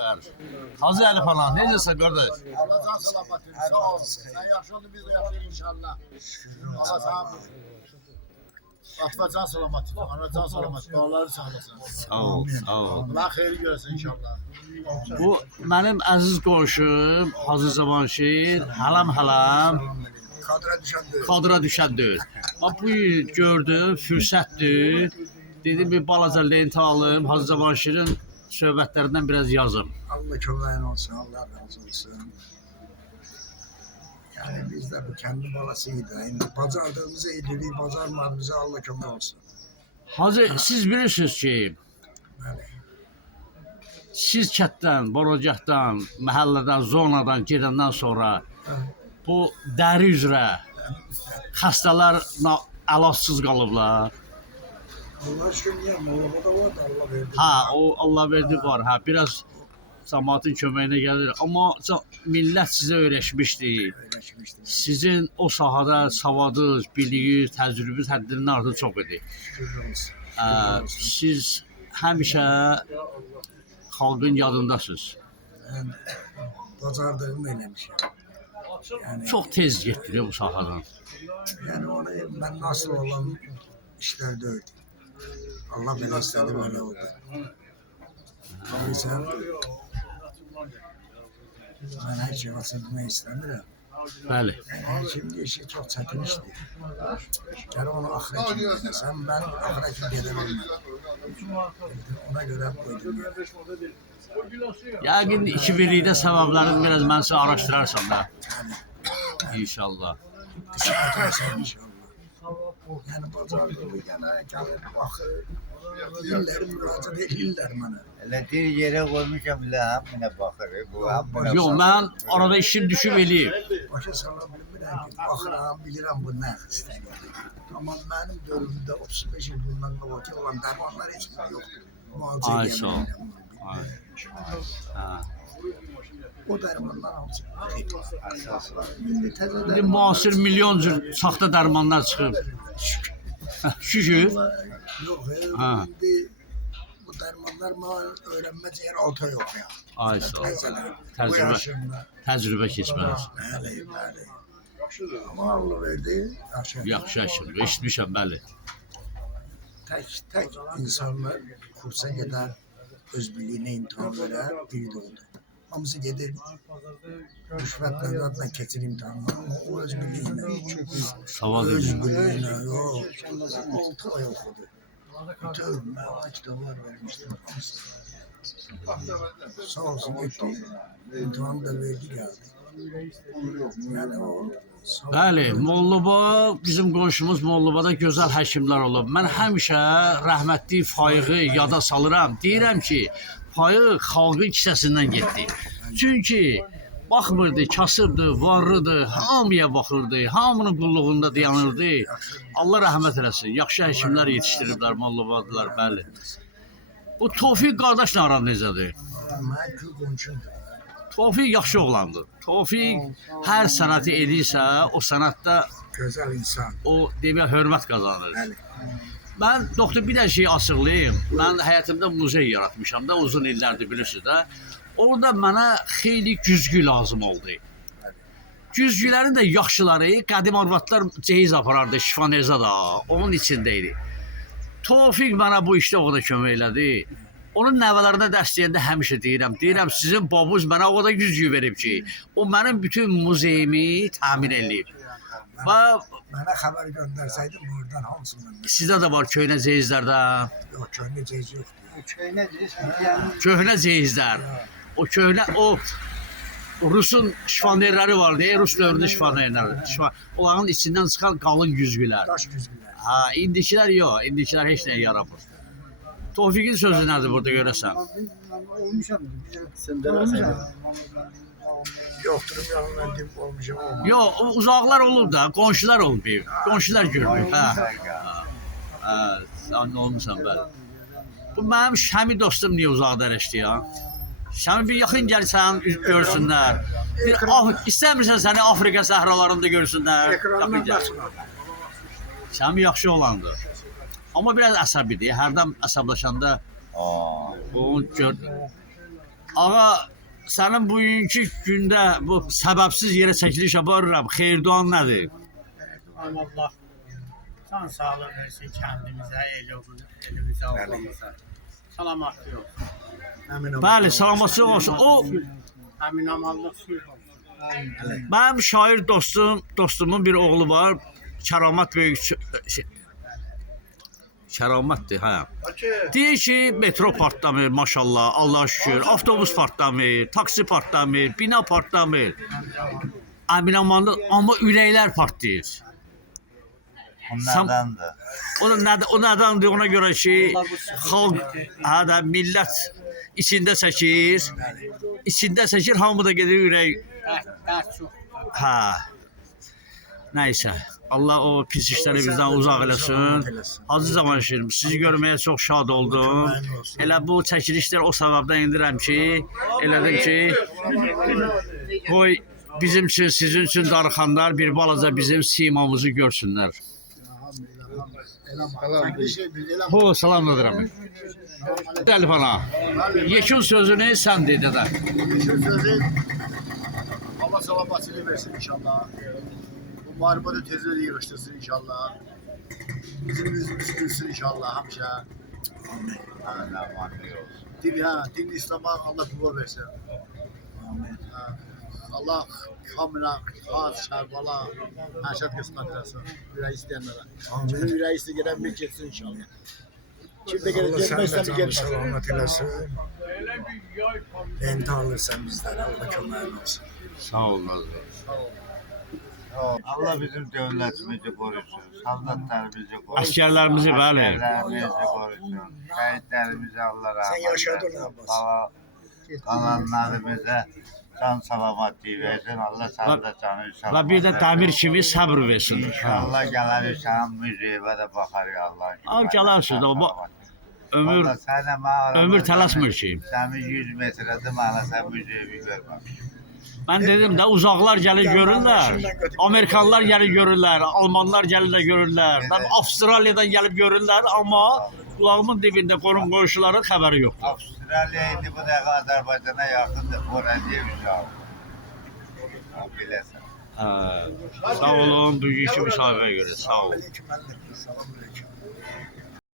qardaşlar. Hacı Əli falan, necəsən qardaş? Allah can salamat verin. Sağ ol. Sen yaxşı oldun, biz de yaxşıyıq inşallah. Allah sana Atma can salamat verin. Ana can salamat. Duaları sağlasın. Sağ ol, sağ ol. Allah xeyri görsün inşallah. Bu mənim əziz qonşum Hacı Cavanşir, halam kadra düşəndür. Bax bu gün gördüm, fürsətdir. Dedim bir balaca lent alım, Hacı Cavanşirin söhbətlərindən biraz yazım. Allah köməyin olsun, Allah razı olsun. Yani biz de bu kendi balasıydı. Yani bacardığımızı edirik, bacarmadığımızı Allah kömək olsun. Hacı, siz bilirsiniz ki, siz kətdən, borocaqdan, məhəllədən, zonadan gedəndən sonra bu dəri üzrə xəstələr əlacısız qalıblar. Allah aşkına niye? Mollada da var da Allah verdi. Ha, o Allah verdi var. Ha, biraz cəmaatın köməyinə gəlir. Amma millət sizə öyrəşmişdi. Öyrəşmişdi. Sizin o sahədə savadınız, biliyiniz, təcrübiniz həddindən artıq çox idi. Şükür olsun. Siz həmişə xalqın yadındasınız. Ben bacardığımı eləmişim. Yani, Çox tez getdiniz bu sahədən. yani onu ben nasıl olan işler değil. Allah belə istedi böyle oldu. Ama sen ben her şeyi bahsetmek istemiyorum. Bəli. Yani şimdi işi çok çetin işti. Yani onu ahire kim gidersen ben ahire kim gidemem. Ona göre koydum. Yəqin iki birlikdə səbəblərini biraz mən sizə araşdırarsan da. İnşallah. Kısmet olsun inşallah. Yani pazar günü gene gelip bakır. İller müracaat edirlər mənə. Elə bir yerə qoymuşam elə hamına baxır. Bu hamına Yox, mən arada işim düşüb eləyib. Başa sala bilmirəm ki, baxıram, bilirəm bu nə istəyir. Amma mənim dövrümdə 35 il bundan qabaq olan dərmanlar heç bir yoxdur. Müalicə Ay, edə sağ ol. bilmirəm. Ay. Ha. O dərmanlar alacaq. İndi təzədən İndi müasir milyon cür saxta dərmanlar çıxıb. Şükür. yox, Ha. indi bu dərmanlar mənə öyrənmə cəyər 6 ay yox ya. Ay sağ ol. Təzədən. Bu Təcrübə, yaşımda. təcrübə keçməlidir. Bəli, bəli. Amma Allah verdi, yaxşı. Yaxşı yaşır, eşitmişəm, bəli. Tək insanlar kursa gedər, öz biliyinə imtihan verər, biri də oldu. Hamısı gedir, rüşvətlə zadla keçir imtihanlar. Amma o öz biliyinə, Savad öz edin. biliyinə, yox. 6 ay oxudu. Bütün məna kitablar vermişdim. hamısı. Sağ olsun getdi, imtihanı da verdi, gəldi. Yəni o... Bəli, Mollaba, bizim qonşumuz Mollabada gözəl həkimlər olub. Mən həmişə rəhmətli Faiqı yada salıram. Deyirəm ki, Faiq xalqın kisəsindən getdi. Çünki baxmırdı, kasıbdı, varlıdı, hamıya baxırdı, hamının qulluğunda dayanırdı. Allah rəhmət eləsin. Yaxşı həkimlər yetişdiriblər Mollabadılar, bəli. Bu Tofiq qardaşla aran necədir? Mən kül qonşumdur. Tofiq yaxşı oğlandır. Tofiq hər sənəti edirsə, o sənətdə Gözəl insan. o demək hörmət qazanır. Bəli. Mən doktor bir də şey açıqlayım. Mən həyatımda muzey yaratmışam da uzun illərdir bilirsiniz də. Orada mənə xeyli güzgü lazım oldu. Güzgülərin də yaxşıları qədim arvadlar ceyiz aparardı, şifanerza da onun içində idi. Tofiq mənə bu işdə o da kömək elədi. Onun nəvələrinə dəstəyəndə həmişə deyirəm, sizin babuz mənə o da güzgü verib ki, o mənim bütün muzeyimi təmin edib. Mənə xəbər göndərsəydin buradan hamısından. Sizdə də var köhnə ceyizlərdə, Yox, köhnə ceyiz yoxdur. köhnə ceyizlər. O köhnə, o Rusun şifanerləri var deyə, Rus dövründə şifanerləri. Onların içindən çıxan qalın güzgülər. Daş güzgülər. Ha, indikilər yox, indikilər heç nəyə yaramır. Tofiqin sözü nədir burada görəsən? Yoxdur, yanına deyib olmuşam olmaz. Yox, uzaqlar olub da, qonşular olub. Qonşular görmür. Hə. Sən olmusan bəli. Bu mənim Şəmi dostum niyə uzaqda rəşdi ya? Şəmi bir yaxın gəlsən, görsünlər. İstəmirsən səni Afrika səhralarında görsünlər. Yaxın gəl. Şəmi yaxşı olandı. Amma biraz əsəbidir. Hərdən əsəbləşəndə onu gör. Ağa, sənin bugünkü gündə bu səbəbsiz yerə çəkiliş aparıram. Xeyirduan nədir? Allah can sağlığı versin kendimize, elimize, oğlumuza. Salamatlı olsun. Bəli, salamatçılıq olsun. O Emin amallık sülh olsun. mənim şair dostumun bir oğlu var. Kəramat böyük Kəramətdir, hə. Deyir ki, metro partlamır, maşallah, Allah'a şükür. Avtobus partlamır, taksi partlamır, bina partlamır. Əmin amanlıq, amma ürəklər partlayır. Onlardandır. O nədendir? Ona görə ki, xalq, hə də millət içində çəkir. İçində çəkir, hamı da gedir ürək. Dert çok. Hə. Nəysə, Allah o pis işləri bizdən uzaq eləsin. Hacı Zamanşirim, sizi görməyə çox şad oldum. Elə bu çəkilişlər o səbəbdən indirəm ki, elədim ki, qoy bizim üçün, sizin üçün darıxanlar bir balaca bizim simamızı görsünlər. Ho, salamladıram. Əlif ana, yekun sözünü sən dedə də. Sözü Allah salamatını versin inşallah. Bu muharebede tezleri yığıştırsın inşallah. Bizim yüzümüz gülsün inşallah hamşa. Din İslam'a Allah kuvvet versin. Allah hamına, Haz, Şerbala, Herşat kısmet versin. Yüreği isteyenlere. Bizim yüreği isteyen bir geçsin inşallah. Kimde Allah gelmek sen de isteyen canı gelmez. selamet eylesin. Beni alırsan bizden Allah kömür olsun. Sağ olun. Allah bizim devletimizi korusun. Soldatlarımızı korusun. Askerlerimizi, bəli. Askerlerimizi korusun. Şehitlerimizi Allah rahmet Sen yaşadın eylesin. Abbas. Allah kalanlarımıza can salamatlığı versin. Allah sana da canı Və salamat bir də dəmir kimi səbr versin. İnşallah gələr sən müzeyibə də baxar ya Allah. Al gələrsiniz də, ömür Vallahi sən də mənə ömür tələsmir ki. Sənin 100 metrədə mənə sən müzeyibi görməm. Mən dedim də uzaqlar gəlir görürlər. Amerikanlar gəlir görürlər, Almanlar gəlir də görürlər. Mən Avstraliyadan gəlib görürlər, amma qulağımın dibində qonum qonşuların xəbəri yoxdur. Avstraliya indi bu dəqiqə Azərbaycana yaxındır. Oraya uşaq. Biləsən. Sağ olun, bugünkü müsahibəyə görə, sağ olun. Aleyküm aleyküm. Selam aleyküm.